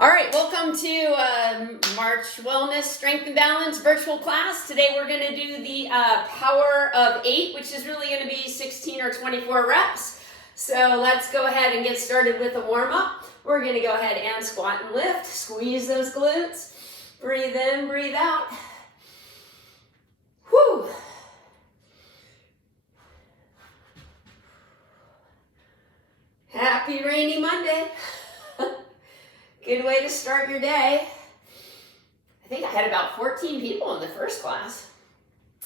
All right, welcome to March Wellness Strength and Balance virtual class. Today we're going to do the power of 8, which is really going to be 16 or 24 reps. So let's go ahead and get started with a warm-up. We're going to go ahead and squat and lift. Squeeze those glutes. Breathe in, breathe out. Whew. Happy rainy Monday. Good way to start your day. I think I had about 14 people in the first class.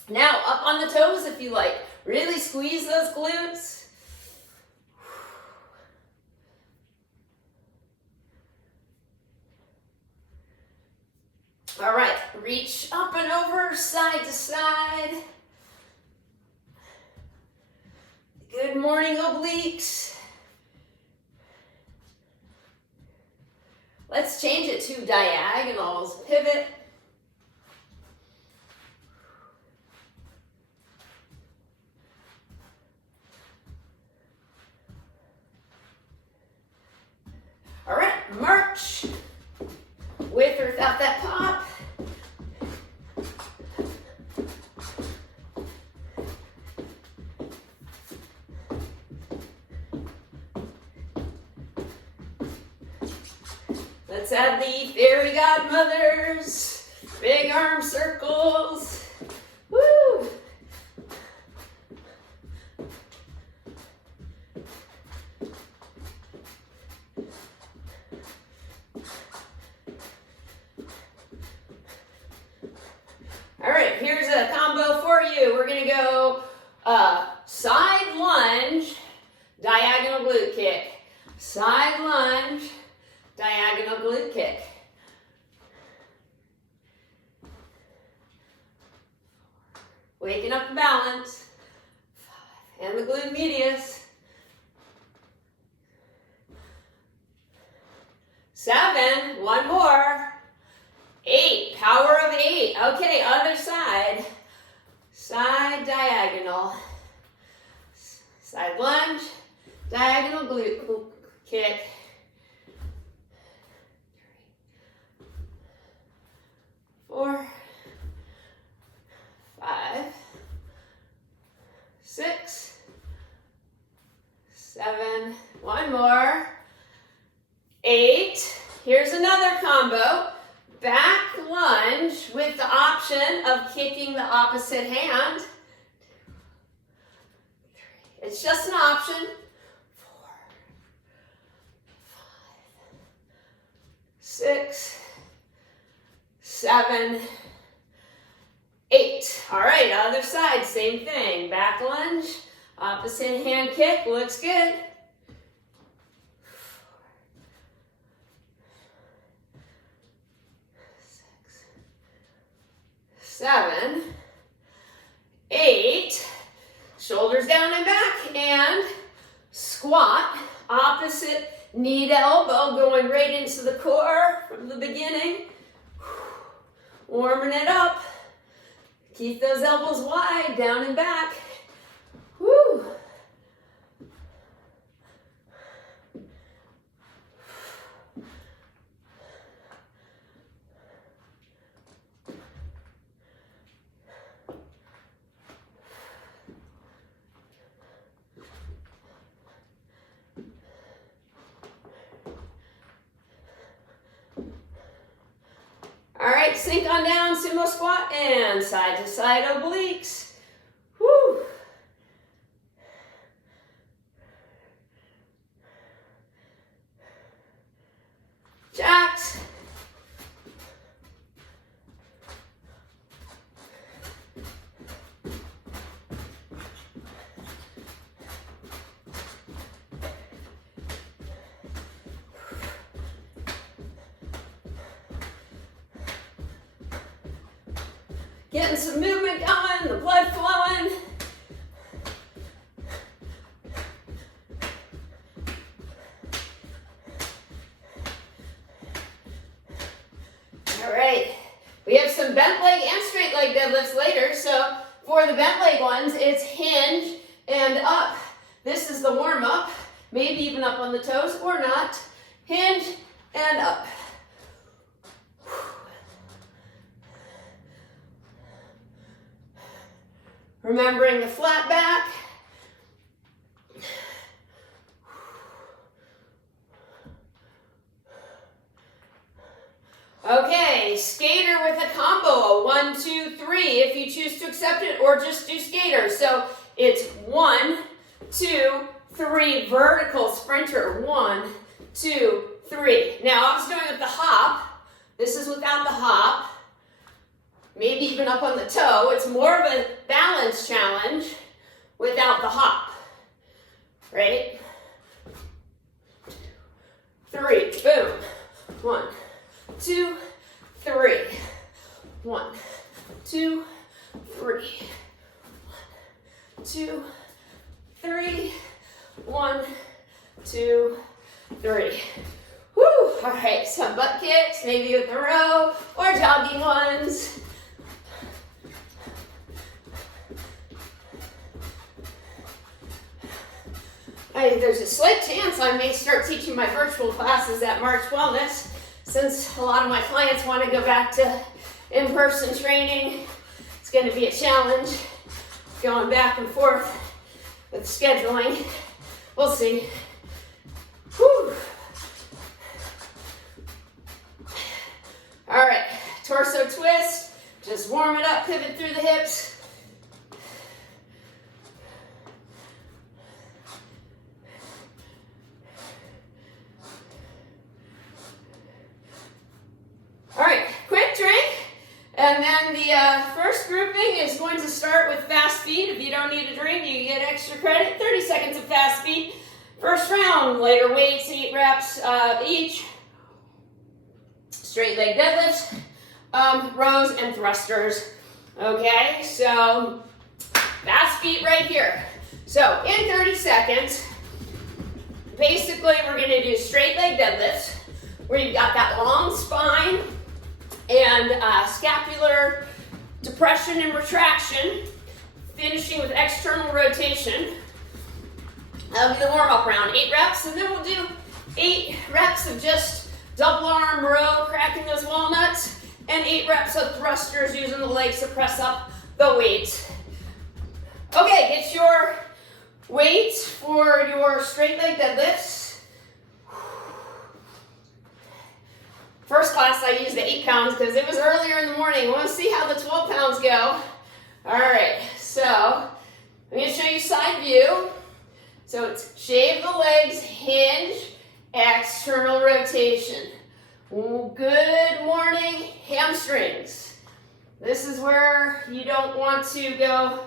Now, up on the toes if you like. Really squeeze those glutes. All right, reach up and over, side to side. Good morning, obliques. Let's change it to diagonals. Pivot. All right, march. With or without that pop. Let's add the fairy godmothers, big arm circles. Woo! All right, here's a combo for you. We're gonna go side lunge, diagonal glute kick. Side lunge, diagonal glute kick. Waking up the balance. 5. And the glute medius. 7. One more. 8. Power of 8. Okay, other side. Side diagonal. Side lunge. Diagonal glute kick. 4, 5, 6, 7, one more, 8. Here's another combo. Back lunge with the option of kicking the opposite hand. 2, 3. It's just an option. 4, 5, 6, 7, 8. All right, other side, same thing. Back lunge, opposite hand kick, looks good. 6, 7, 8. Shoulders down and back, and squat. Opposite knee to elbow, going right into the core from the beginning. Warming it up. Keep those elbows wide, down and back. Woo. All right, sink on down, sumo squat, and side to side obliques. Woo. Jacks. Getting some movement going, the blood flowing. All right, we have some bent leg and straight leg deadlifts later. So for the bent leg ones, it's hinge and up. This is the warm up, maybe even up on the toes or not. Hinge and up. Remembering the flat back. Okay, skater with a combo, 1, 2, 3, if you choose to accept it, or just do skater. So it's 1, 2, 3, vertical sprinter, 1, 2, 3. Now I was doing with the hop. This is without the hop. Maybe even up on the toe. It's more of a balance challenge without the hop, right? 3, boom. 1, 2, 3. 1, 2, 3. 1, 2, 3. 1, 2, 3. Woo! All right, some butt kicks, maybe with a row or jogging ones. There's a slight chance I may start teaching my virtual classes at March Wellness, since a lot of my clients want to go back to in-person training. It's going to be a challenge going back and forth with scheduling. We'll see. Whew. All right, torso twist. Just warm it up, pivot through the hips. All right, quick drink. And then the first grouping is going to start with fast speed. If you don't need a drink, you get extra credit. 30 seconds of fast speed. First round, lighter weights, 8 reps each. Straight leg deadlifts, rows, and thrusters. Okay, so fast speed right here. So in 30 seconds, basically we're going to do straight leg deadlifts, where you've got that long spine and scapular depression and retraction, finishing with external rotation. That'll be the warm-up round, 8 reps, and then we'll do 8 reps of just double arm row, cracking those walnuts, and 8 reps of thrusters using the legs to press up the weights. Okay, get your weights for your straight leg deadlifts. First class I used the 8 pounds because it was earlier in the morning. We want to see how the 12 pounds go. All right, so I'm going to show you side view. So it's shave the legs, hinge, external rotation. Good morning, hamstrings. This is where you don't want to go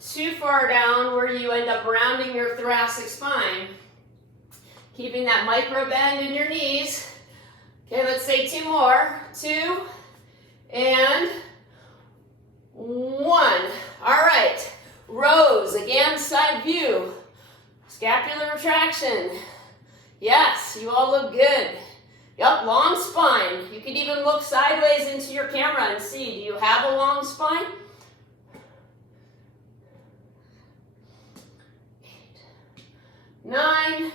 too far down where you end up rounding your thoracic spine. Keeping that micro bend in your knees. Okay, let's say 2 more. 2 and 1. All right, rows, again, side view. Scapular retraction. Yes, you all look good. Yep, long spine. You can even look sideways into your camera and see, do you have a long spine? 8, 9,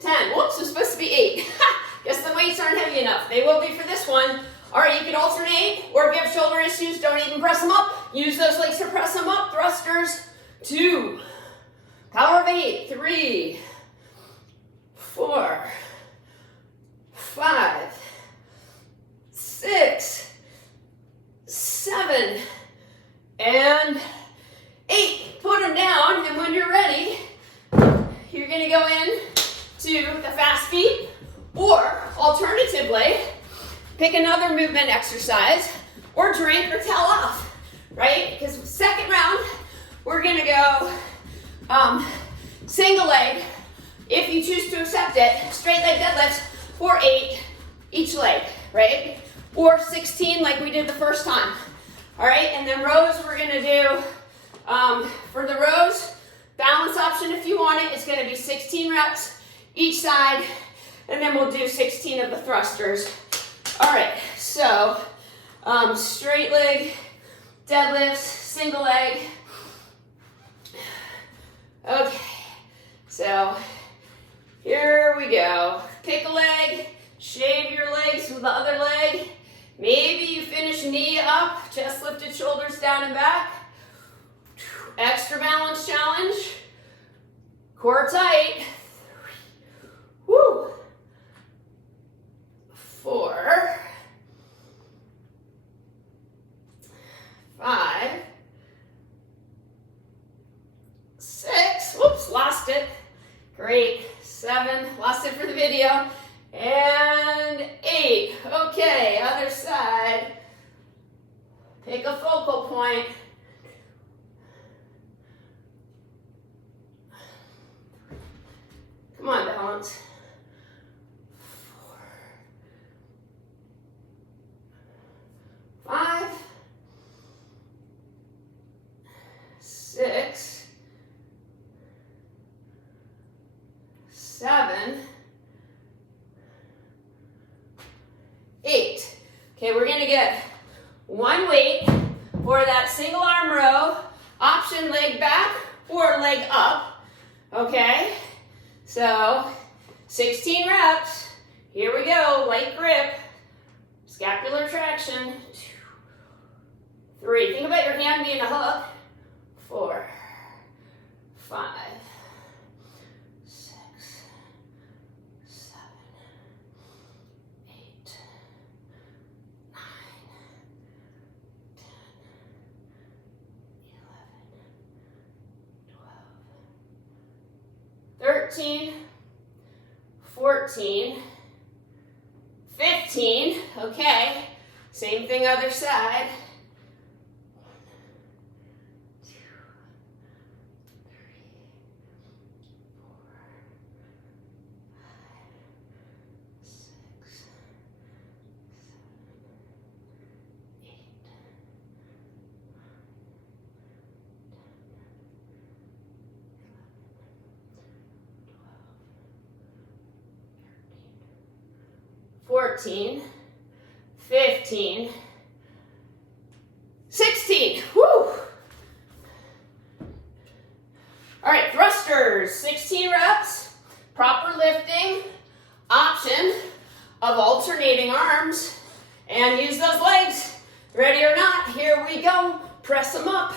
10. Whoops, it's supposed to be 8. Guess the weights aren't heavy enough. They will be for this one. All right, you can alternate, or if you have shoulder issues, don't even press them up. Use those legs to press them up. Thrusters, 2. Power of 8, 3, 4, 5, 6, 7, and 8. Put them down, and when you're ready, you're going to go in to the fast speed, or alternatively, pick another movement exercise, or drink or towel off, right? Because second round, we're going to go single leg, if you choose to accept it, straight leg deadlifts for 8 each leg, right? Or 16 like we did the first time. All right, and then rows we're gonna do, for the rows, balance option if you want it, it's gonna be 16 reps each side, and then we'll do 16 of the thrusters. All right, so straight leg deadlifts, single leg. Okay, so here we go. Pick a leg, shave your legs with the other leg. Maybe you finish knee up, chest lifted, shoulders down and back. extra balance challenge. Core tight. 3, 4, 5, 6, whoops, lost it. Great, 7, lost it for the video, and 8. Okay, other side. Pick a focal point. Come on, balance. 4, 5, 6, 7, 8. Okay, we're gonna get one weight for that single arm row, option leg back or leg up, okay? So 16 reps, here we go, light grip, scapular traction, 2, 3, think about your hand being a hook, 4, 5, 6, 7, 8, 9, 10, 11, 12, 13, 14, 15, okay, same thing other side. 1, 2, 3, 4, 5, 6, 7, 8, 14, 15, 16. Woo! All right, thrusters, 16 reps, proper lifting, option of alternating arms, and use those legs. Ready or not, here we go. Press them up.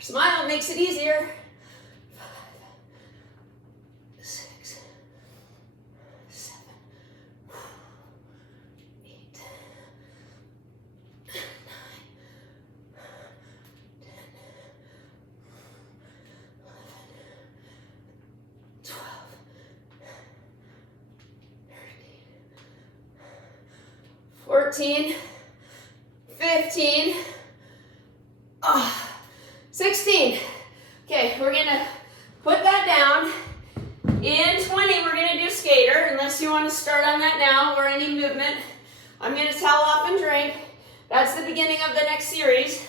Smile makes it easier. 5, 6, 7, 8, 9, 10, 11, 12, 13, 14, 15, 16. Okay, we're gonna put that down. In 20, we're gonna do skater, unless you wanna start on that now or any movement. I'm gonna towel off and drink. That's the beginning of the next series.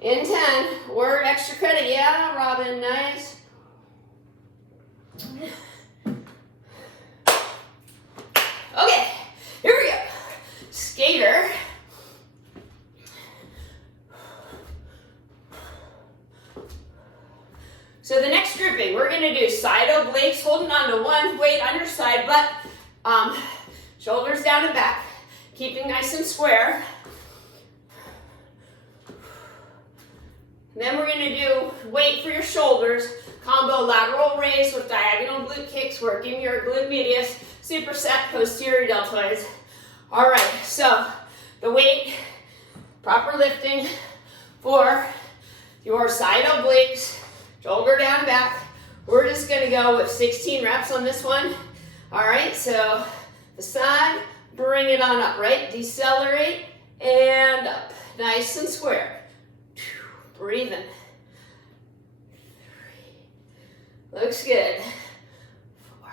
In 10, word extra credit. Yeah, Robin, nice. Okay, here we go. Skater. So the next grouping, we're gonna do side obliques, holding on to one weight on your side, but shoulders down and back, keeping nice and square. Then we're gonna do weight for your shoulders, combo lateral raise with diagonal glute kicks, working your glute medius, superset posterior deltoids. All right, so the weight, proper lifting for your side obliques, shoulder down and back. We're just gonna go with 16 reps on this one. All right, so the side, bring it on up, right? Decelerate and up, nice and square. Breathe in. 3, looks good. 4, 5,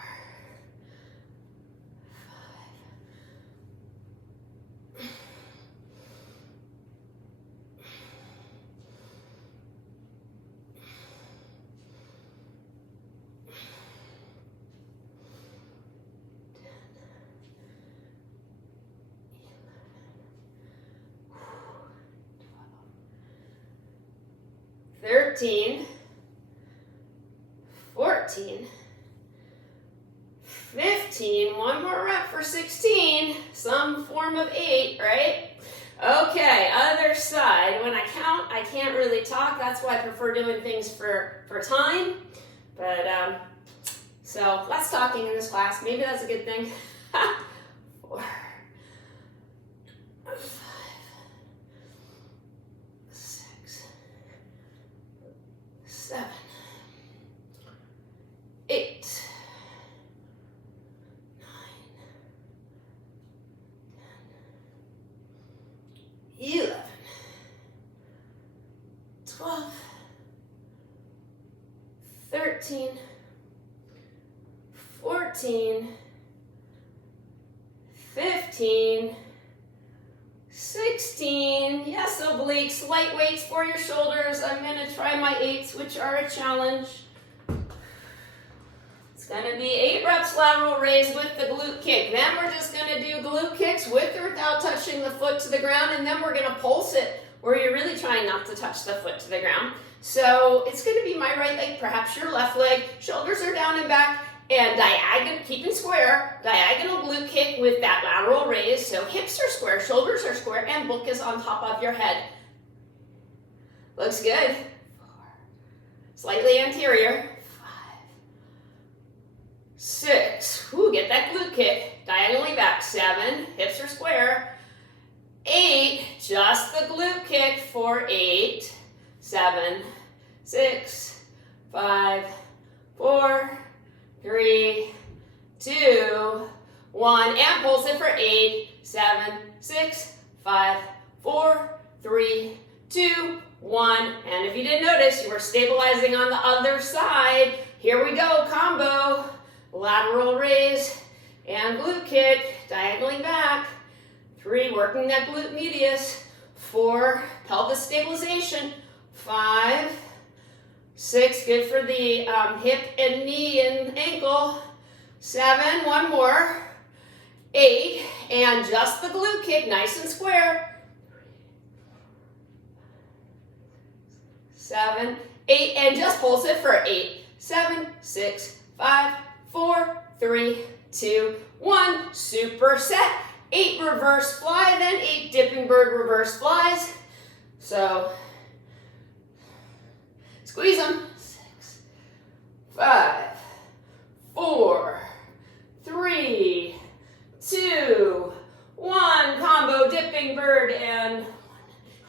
13, 14, 15, one more rep for 16, some form of 8, right? Okay, other side. When I count, I can't really talk. That's why I prefer doing things for time. But, so less talking in this class. Maybe that's a good thing. 4, 5, 6, 7, 8, 11, 12, 13, 14, 15, 16. Yes, obliques, light weights for your shoulders. I'm going to try my 8s, which are a challenge. It's going to be 8 reps lateral raise with the glute kick. Then we're just going to do glute kicks with or without touching the foot to the ground, and then we're going to pulse it where you're really trying not to touch the foot to the ground. So it's going to be my right leg, perhaps your left leg. Shoulders are down and back, and diagonal, keeping square, diagonal glute kick with that lateral raise. So hips are square, shoulders are square, and book is on top of your head. Looks good. 4, slightly anterior. 6, ooh, get that glute kick, diagonally back. 7, hips are square. 8, just the glute kick for 8, 7, 6, 5, 4, 3, 2, 1, and pulse it for 8, 7, 6, 5, 4, 3, 2, 1, and if you didn't notice, you were stabilizing on the other side. Here we go, combo. Lateral raise and glute kick, diagonally back. 3, working that glute medius. 4, pelvis stabilization. 5, 6, good for the hip and knee and ankle. 7, one more. 8, and just the glute kick, nice and square. 7, 8, and just pulse it for 8, 7, 6, 5, 4, 3, 2, 1. Super set. 8 reverse fly, then 8 dipping bird reverse flies. So squeeze them. 6, 5, 4, 3, 2, 1. Combo dipping bird and 1.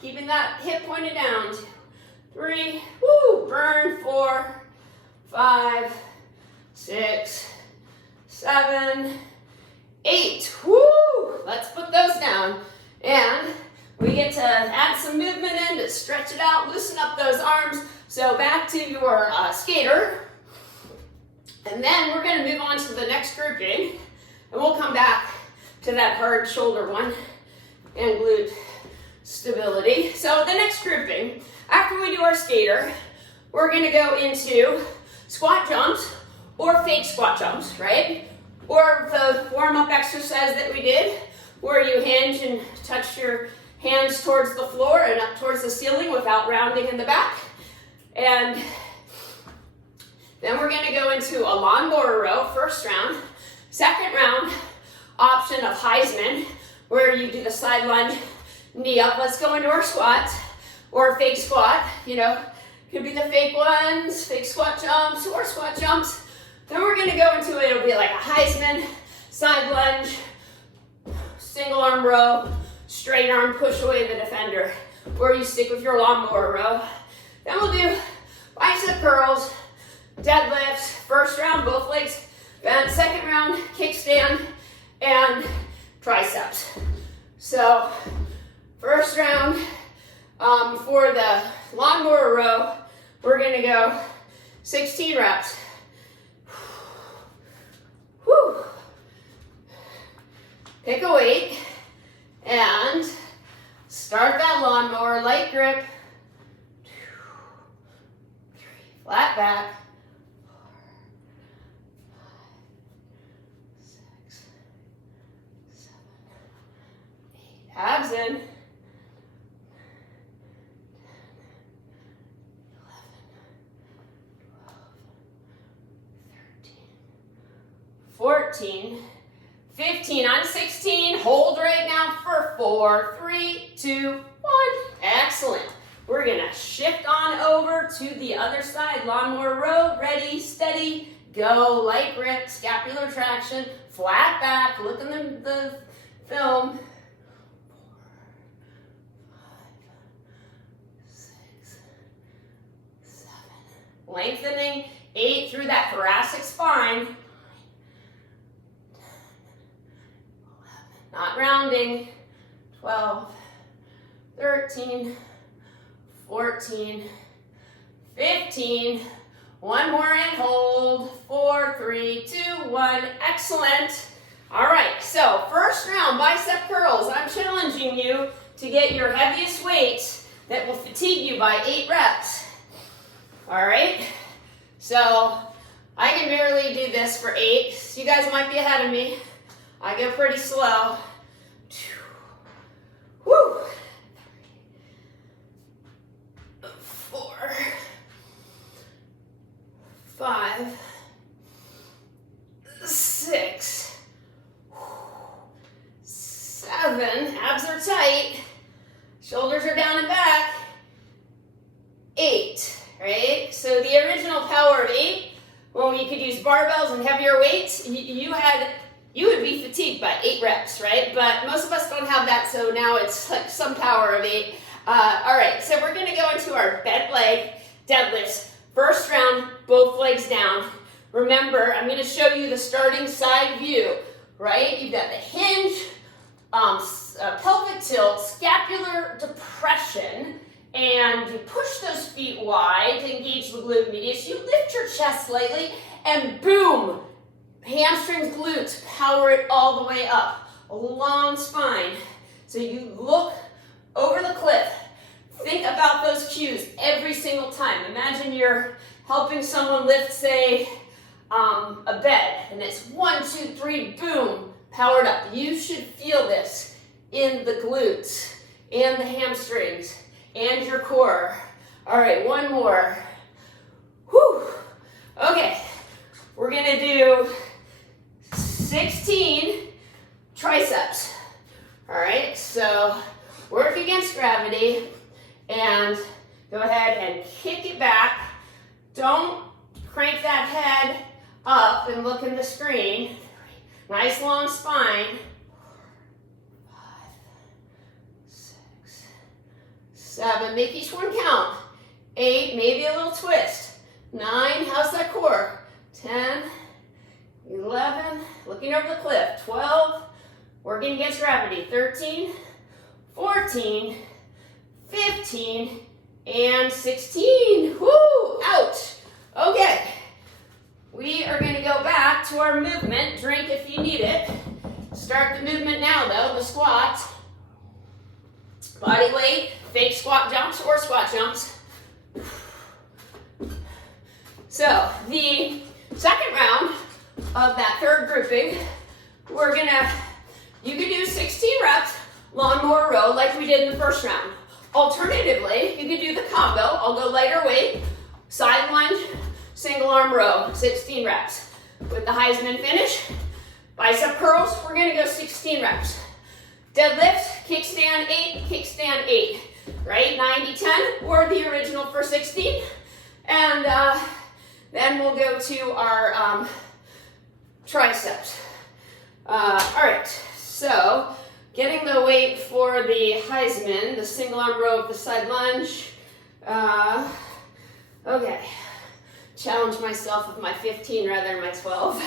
Keeping that hip pointed down. 2, 3. Woo. Burn. 4, 5, 6, 7, 8. Woo! Let's put those down. And we get to add some movement in to stretch it out, loosen up those arms. So back to your skater. And then we're going to move on to the next grouping. And we'll come back to that hard shoulder one and glute stability. So the next grouping, after we do our skater, we're going to go into squat jumps or fake squat jumps, right? Or the warm-up exercise that we did, where you hinge and touch your hands towards the floor and up towards the ceiling without rounding in the back. And then we're going to go into a lawnmower row, first round. Second round, option of Heisman, where you do the side lunge, knee up. Let's go into our squat or fake squat. You know, could be the fake ones, fake squat jumps, or squat jumps. Then we're going to go into it. It'll be like a Heisman, side lunge, single arm row, straight arm push away the defender, or you stick with your lawnmower row. Then we'll do bicep curls, deadlifts, first round, both legs bent, second round, kickstand, and triceps. So first round, for the lawnmower row, we're going to go 16 reps. Whew. Pick a weight and start that lawnmower, light grip. 2, 3, flat back. 4, 5, 6, 7, 8. Abs in. 10, 11, 12, 13, 14, 15. On 16, hold right now for 4, 3, 2, 1. Excellent. We're gonna shift on over to the other side. Lawnmower row, ready, steady, go. Light grip, scapular traction, flat back, look in the film. 4, 5, 6, 7. Lengthening, 8 through that thoracic spine. 9, 10, 11. Not rounding. 12, 13, 14, 15. One more and hold. 4, 3, 2, 1. Excellent. All right, so first round, bicep curls. I'm challenging you to get your heaviest weight that will fatigue you by 8 reps. All right, so I can barely do this for 8. So you guys might be ahead of me. I go pretty slow. Woo. 4, 5, 6, 7. Abs are tight. Shoulders are down and back. 8. Right? So the original power of 8, when you could use barbells and heavier weights, you would be fatigued by 8 reps, right? But most of us don't have that, so now it's like some power of 8. All right, so we're gonna go into our bent leg deadlifts. First round, both legs down. Remember, I'm gonna show you the starting side view, right? You've got the hinge, pelvic tilt, scapular depression, and you push those feet wide to engage the glute medius. You lift your chest slightly, and boom, hamstrings, glutes, power it all the way up. A long spine. So you look over the cliff. Think about those cues every single time. Imagine you're helping someone lift, say, a bed, and it's 1, 2, 3, boom, powered up. You should feel this in the glutes and the hamstrings and your core. All right, one more. Whew. Okay, we're gonna do 16 triceps. All right, so work against gravity and go ahead and kick it back. Don't crank that head up and look in the screen. Nice long spine. 4, 5, 6, 7. Make each one count. 8, maybe a little twist. 9, how's that core? 10, 11, looking over the cliff. 12, working against gravity. 13, 14, 15, and 16. Woo! Ouch! Okay. We are going to go back to our movement. Drink if you need it. Start the movement now, though, the squat. Body weight, fake squat jumps or squat jumps. So, the second round of that third grouping, you can do 16 reps, lawnmower row like we did in the first round. Alternatively, you could do the combo. I'll go lighter weight, side lunge, single arm row, 16 reps. With the Heisman finish, bicep curls, we're gonna go 16 reps. Deadlift, kickstand 8, kickstand 8, right? 90-10, or the original for 16. And then we'll go to our triceps. All right, so getting the weight for the Heisman, the single arm row of the side lunge. Okay, challenge myself with my 15 rather than my 12.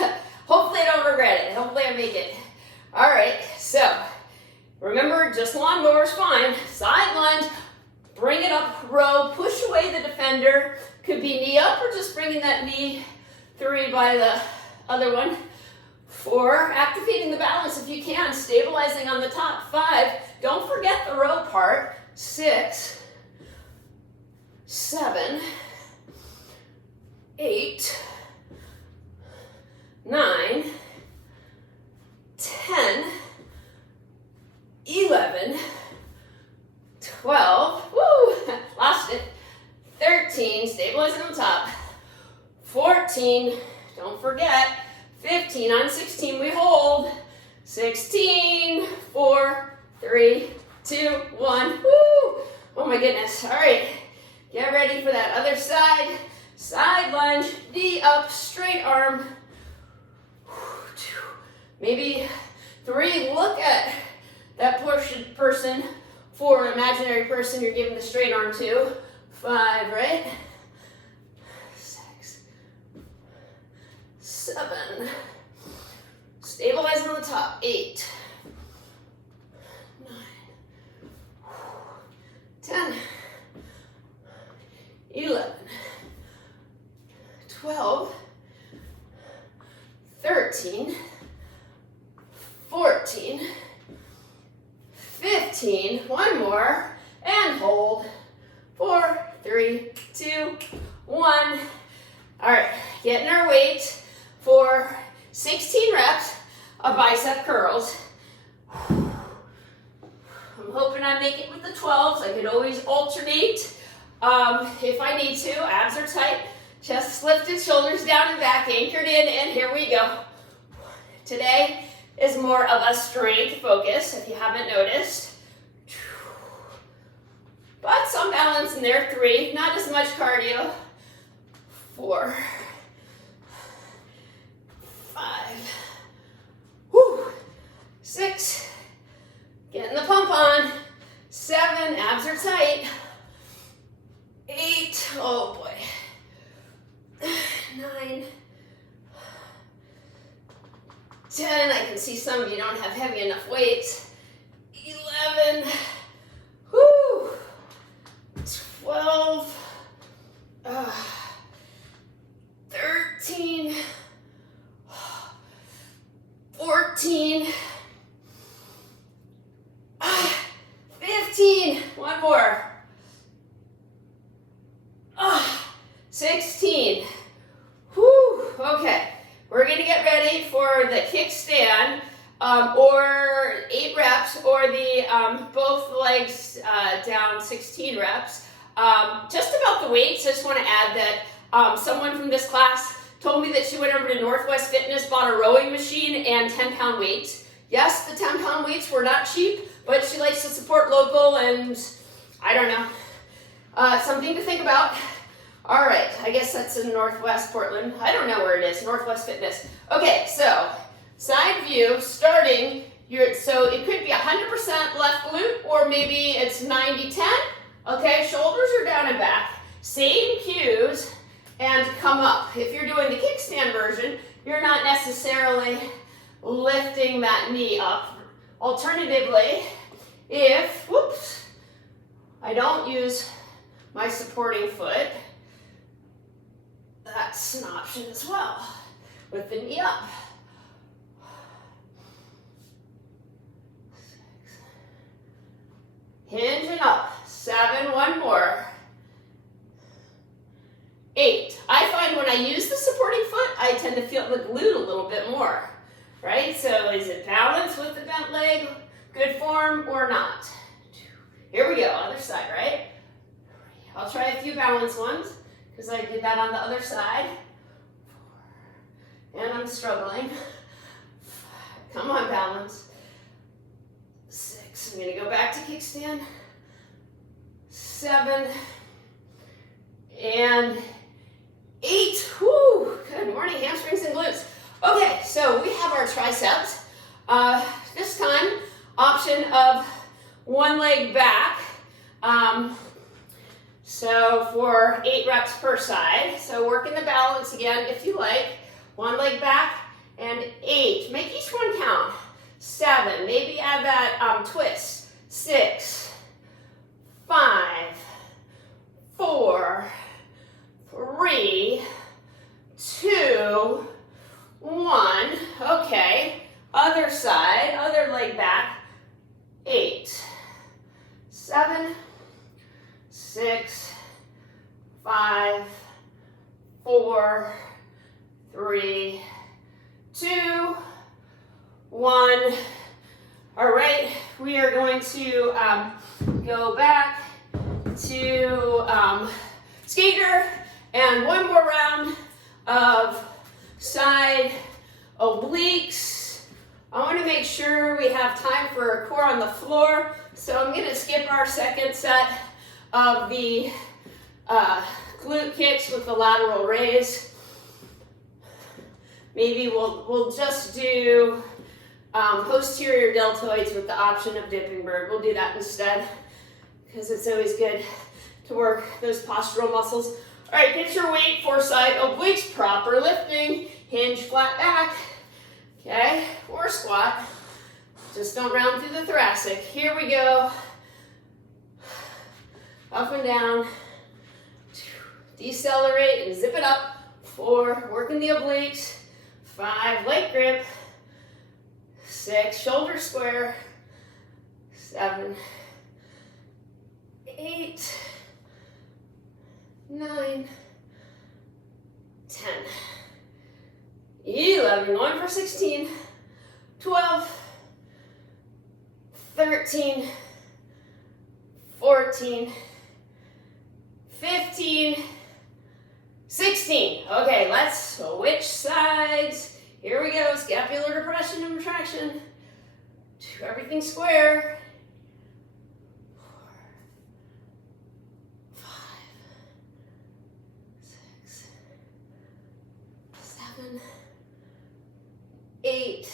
Hopefully I don't regret it. Hopefully I make it. All right, so remember, just lawnmower's fine. Side lunge, bring it up, row, push away the defender. Could be knee up or just bringing that knee 3 by the other one. 4, activating the balance if you can, stabilizing on the top. 5, don't forget the row part. 6, 7, 8, 9, 10, 11, 12, woo, lost it. 13, stabilizing on top. 14, don't forget. 15. On 16, we hold. 16, 4, 3, 2, 1. Woo! Oh my goodness. All right. Get ready for that other side. Side lunge, knee up, straight arm. Maybe 3, look at that person, 4, imaginary person you're giving the straight arm to. 5, right? 6, 7. Stabilize on the top. 8, 9, 10, 11, 12, 13, 14, 15, one more, and hold. 4, 3, 2, 1. All right, getting our weight for 16 reps of bicep curls. I'm hoping I make it with the 12s. I could always alternate if I need to. Abs are tight, chest lifted, shoulders down and back, anchored in, and here we go. Today is more of a strength focus, if you haven't noticed. But some balance in there. 3, not as much cardio. 4, 5, 6, getting the pump on. 7, abs are tight. 8, oh boy. 9, 10, I can see some of you don't have heavy enough weights. 11, 12, 13, 14, 15, one more, 16, okay, we're going to get ready for the kickstand, or 8 reps, or the both legs down 16 reps. Just about the weights, I just want to add that someone from this class told me that she went over to Northwest Fitness, bought a rowing machine and 10-pound weights. Yes, the 10-pound weights were not cheap, but she likes to support local, and I don't know. Something to think about. All right, I guess that's in Northwest Portland. I don't know where it is, Northwest Fitness. Okay, so side view, starting, so it could be 100% left glute, or maybe it's 90-10. Okay, shoulders are down and back. Same cues, and come up. If you're doing the kickstand version, you're not necessarily lifting that knee up. Alternatively, if, I don't use my supporting foot, that's an option as well, with the knee up. 6, hinging up. 7, one more. 8. I find when I use the supporting foot, I tend to feel the glute a little bit more, right? So is it balanced with the bent leg, good form, or not? Here we go, other side, right? I'll try a few balanced ones, because I did that on the other side. 4, and I'm struggling. 5, come on, balance. 6, I'm gonna go back to kickstand. 7, and 8. Whoo, good morning, hamstrings and glutes. Okay, so we have our triceps. This time, option of one leg back. So for 8 reps per side. So working the balance again, if you like. One leg back and 8. Make each one count. 7, maybe add that twist. 6, 5, 4, 3, 2, 1. Okay, other side, other leg back. 8, 7, 6, 5, 4, 3, 2, 1. All right, we are going to go back to skater, and one more round of side obliques. I want to make sure we have time for a core on the floor, so I'm going to skip our second set of the glute kicks with the lateral raise. Maybe we'll just do posterior deltoids with the option of dipping bird. We'll do that instead because it's always good to work those postural muscles. All right, get your weight, four side obliques, proper lifting, hinge flat back. Okay, or squat. Just don't round through the thoracic. Here we go. Up and down. Decelerate and zip it up. 4, working the obliques. 5, leg grip. 6, shoulder square. 7, 8, 9, 10, 11, going for 16, 12, 13, 14, 15, 16. Okay, let's switch sides. Here we go, scapular depression and retraction. Everything square. 4, 5, 6, 7, 8,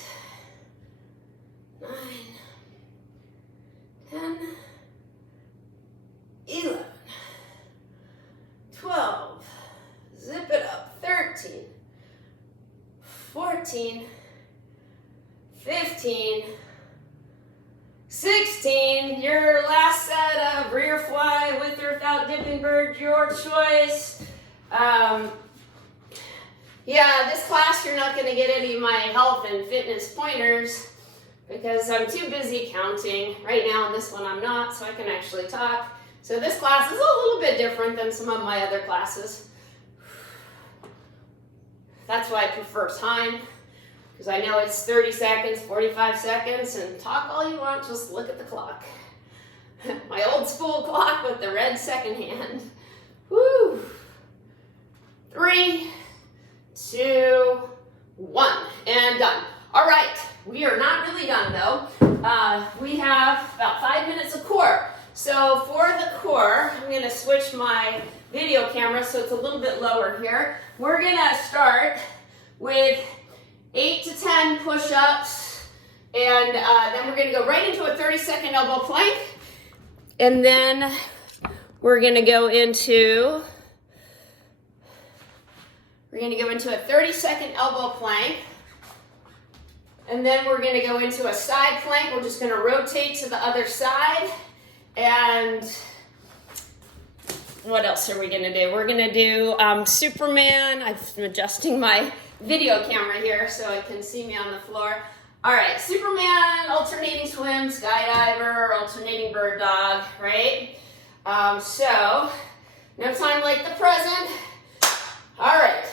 9, 10, 11, 12, zip it up, 13, 14, 15, 16, your last set of rear fly with or without dipping bird, your choice. Yeah, this class you're not going to get any of my health and fitness pointers because I'm too busy counting. Right now in this one I'm not, so I can actually talk. So this class is a little bit different than some of my other classes. That's why I prefer time, because I know it's 30 seconds, 45 seconds, and talk all you want, just look at the clock. My old school clock with the red second hand. Woo! 3, 2, 1, and done. All right, we are not really done though. We have about 5 minutes of core. So for the core, I'm gonna switch my video camera so it's a little bit lower here. We're gonna start with 8 to 10 push-ups, and then we're gonna go right into a 30-second elbow plank, and then we're gonna go into a 30-second elbow plank, and then we're gonna go into a side plank. We're just gonna rotate to the other side, and what else are we gonna do? We're gonna do Superman. I'm adjusting my video camera here so it can see me on the floor. All right, Superman, alternating swim, skydiver, alternating bird dog, right? So, no time like the present. All right,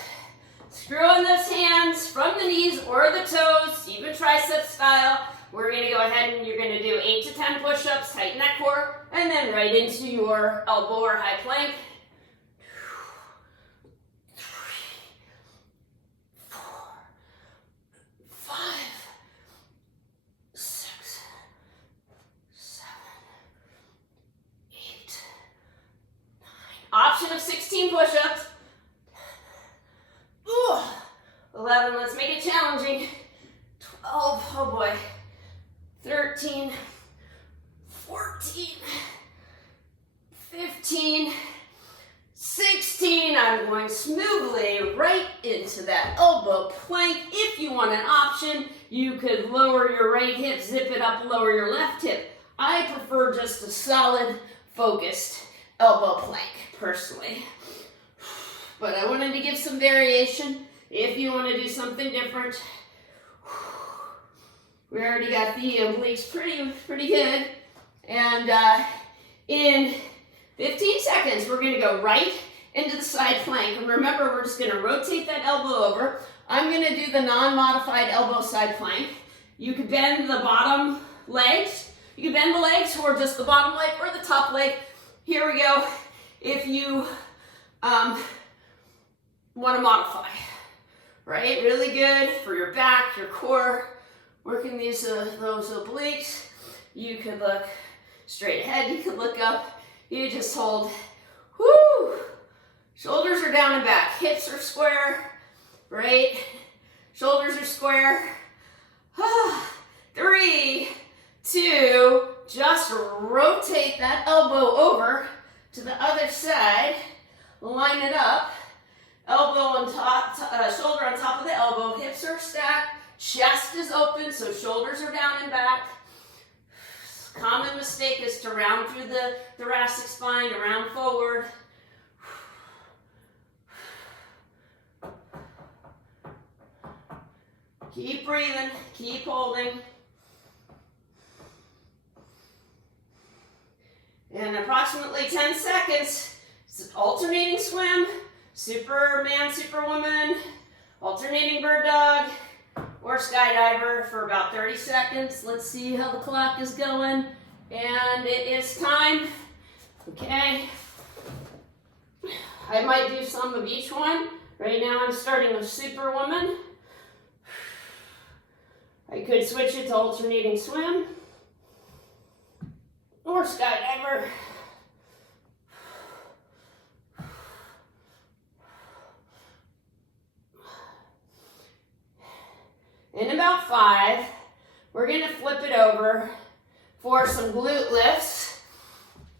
screw in those hands from the knees or the toes, even tricep style. We're gonna go ahead and you're gonna do 8 to 10 push-ups, tighten that core, and then right into your elbow or high plank. 3, 4, 5, 6, 7, 8, 9. Option of 16 push-ups. 11, let's make it challenging. 12, oh boy. 13, 14, 15, 16. I'm going smoothly right into that elbow plank. If you want an option, you could lower your right hip, zip it up, lower your left hip. I prefer just a solid, focused elbow plank, personally. But I wanted to give some variation if you want to do something different. We already got the obliques pretty good. And in 15 seconds, we're gonna go right into the side plank. And remember, we're just gonna rotate that elbow over. I'm gonna do the non-modified elbow side plank. You could bend the bottom legs. You can bend the legs or just the bottom leg or the top leg. Here we go. If you want to modify, right? Really good for your back, your core, working those obliques. You could look straight ahead, you could look up, you just hold, whoo! Shoulders are down and back, hips are square, right? Shoulders are square. 3, 2, just rotate that elbow over to the other side, line it up, elbow on top, shoulder on top of the elbow, hips are stacked, chest is open, so shoulders are down and back. Common mistake is to round through the thoracic spine, to round forward. Keep breathing, keep holding. And approximately 10 seconds, it's alternating swim, Superman, Superwoman, alternating bird dog, or skydiver for about 30 seconds. Let's see how the clock is going. And it is time. Okay. I might do some of each one. Right now I'm starting with Superwoman. I could switch it to alternating swim or skydiver. In about 5, we're going to flip it over for some glute lifts.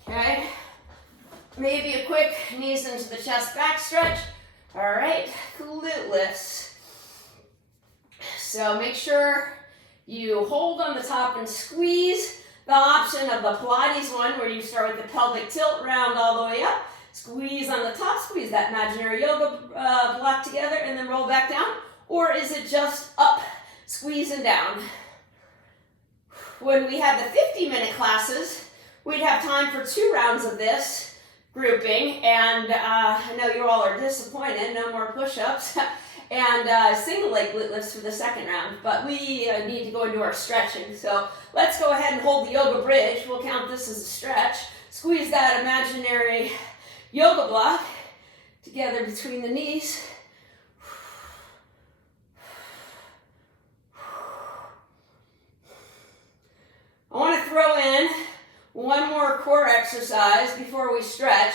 Okay? Maybe a quick knees into the chest back stretch. All right, glute lifts. So make sure you hold on the top and squeeze. The option of the Pilates one where you start with the pelvic tilt, round all the way up, squeeze on the top, squeeze that imaginary yoga block together and then roll back down. Or is it just up, squeeze and down? When we had the 50-minute classes, we'd have time for 2 rounds of this grouping, and I know you all are disappointed, no more push-ups, and single leg glute lifts for the second round, but we need to go into our stretching. So let's go ahead and hold the yoga bridge. We'll count this as a stretch. Squeeze that imaginary yoga block together between the knees. I want to throw in one more core exercise before we stretch.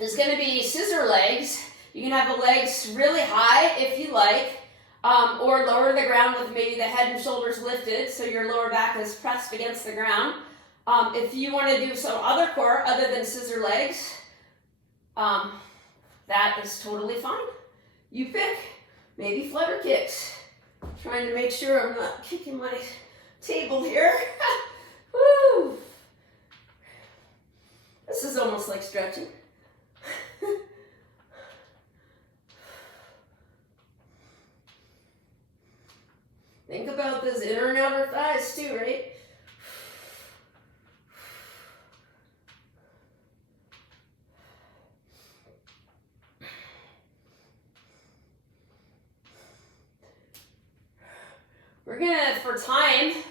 It's going to be scissor legs. You can have the legs really high if you like, or lower to the ground with maybe the head and shoulders lifted so your lower back is pressed against the ground. If you want to do some other core other than scissor legs, that is totally fine. You pick. Maybe flutter kicks. Trying to make sure I'm not kicking my table here. Woo! This is almost like stretching. Think about those inner and outer thighs too, right?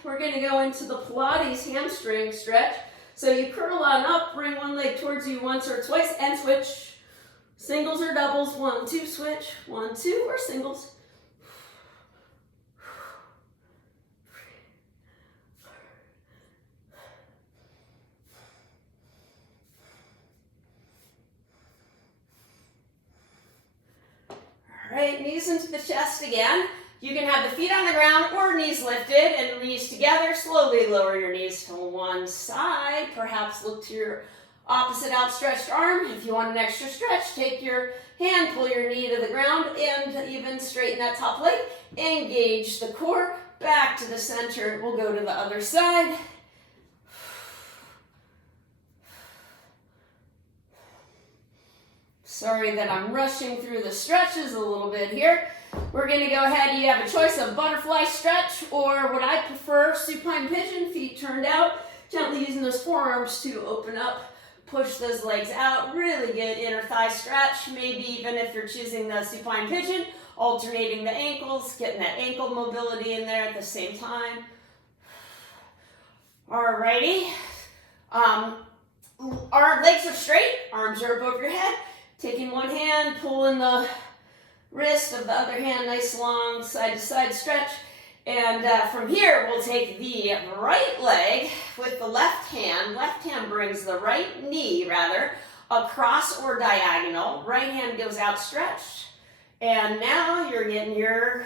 We're gonna go into the Pilates hamstring stretch. So you curl on up, bring one leg towards you once or twice, and switch. Singles or doubles, 1, 2, switch, 1, 2, or singles. All right, knees into the chest again. You can have the feet on the ground or knees lifted and knees together. Slowly lower your knees to one side. Perhaps look to your opposite outstretched arm. If you want an extra stretch, take your hand, pull your knee to the ground, and even straighten that top leg. Engage the core, back to the center. We'll go to the other side. Sorry that I'm rushing through the stretches a little bit here. We're going to go ahead. You have a choice of butterfly stretch or what I prefer, supine pigeon, feet turned out, gently using those forearms to open up, push those legs out. Really good inner thigh stretch. Maybe even if you're choosing the supine pigeon, alternating the ankles, getting that ankle mobility in there at the same time. Alrighty. Our legs are straight, arms are above your head. Taking one hand, pulling the wrist of the other hand, nice long side to side stretch. And from here, we'll take the right leg with the left hand. Left hand brings the right knee, rather, across or diagonal. Right hand goes outstretched. And now you're getting your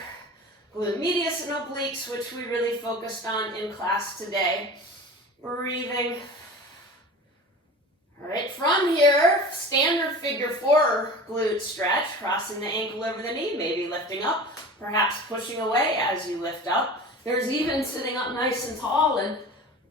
glute medius and obliques, which we really focused on in class today. Breathing. All right, from here, standard figure 4 glute stretch, crossing the ankle over the knee, maybe lifting up, perhaps pushing away as you lift up. There's even sitting up nice and tall and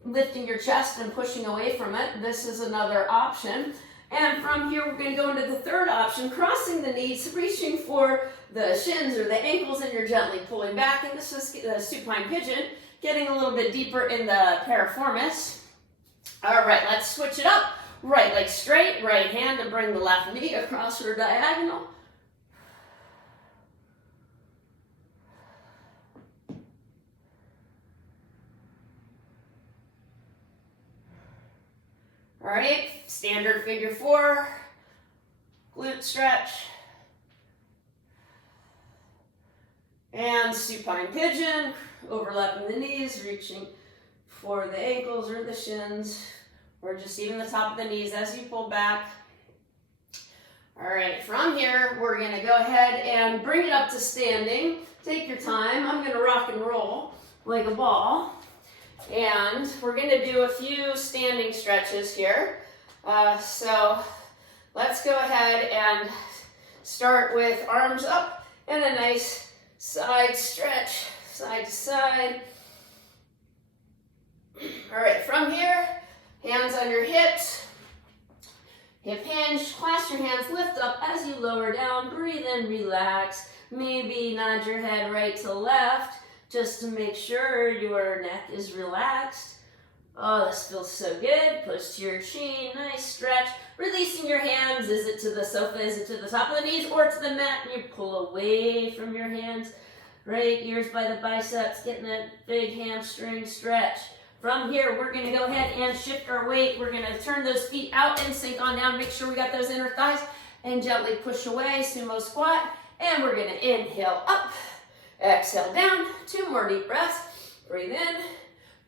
lifting your chest and pushing away from it. This is another option. And from here, we're going to go into the third option, crossing the knees, reaching for the shins or the ankles, and you're gently pulling back. And this is the supine pigeon, getting a little bit deeper in the piriformis. All right, let's switch it up. Right leg straight, right hand to bring the left knee across or diagonal. All right, standard figure 4, glute stretch, and supine pigeon, overlapping the knees, reaching for the ankles or the shins, or just even the top of the knees as you pull back. All right, from here, we're gonna go ahead and bring it up to standing. Take your time. I'm gonna rock and roll like a ball. And we're gonna do a few standing stretches here. So let's go ahead and start with arms up and a nice side stretch, side to side. All right, from here, hands under hips, hip hinge, clasp your hands, lift up as you lower down, breathe in, relax. Maybe nod your head right to left just to make sure your neck is relaxed. Oh, this feels so good. Push to your chin, nice stretch. Releasing your hands, is it to the sofa, is it to the top of the knees or to the mat? And you pull away from your hands, right ears by the biceps, getting that big hamstring stretch. From here, we're gonna go ahead and shift our weight. We're gonna turn those feet out and sink on down. Make sure we got those inner thighs and gently push away, sumo squat. And we're gonna inhale up, exhale down. 2 more deep breaths. Breathe in,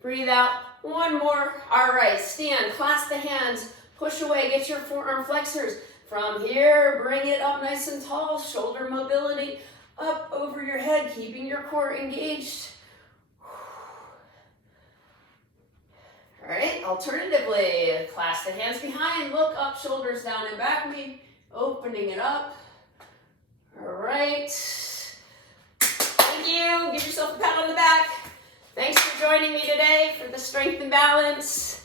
breathe out. 1 more. All right, stand, clasp the hands, push away, get your forearm flexors. From here, bring it up nice and tall, shoulder mobility up over your head, keeping your core engaged. All right, alternatively, clasp the hands behind, look up, shoulders down and back, maybe opening it up. All right. Thank you. Give yourself a pat on the back. Thanks for joining me today for the Strength and Balance.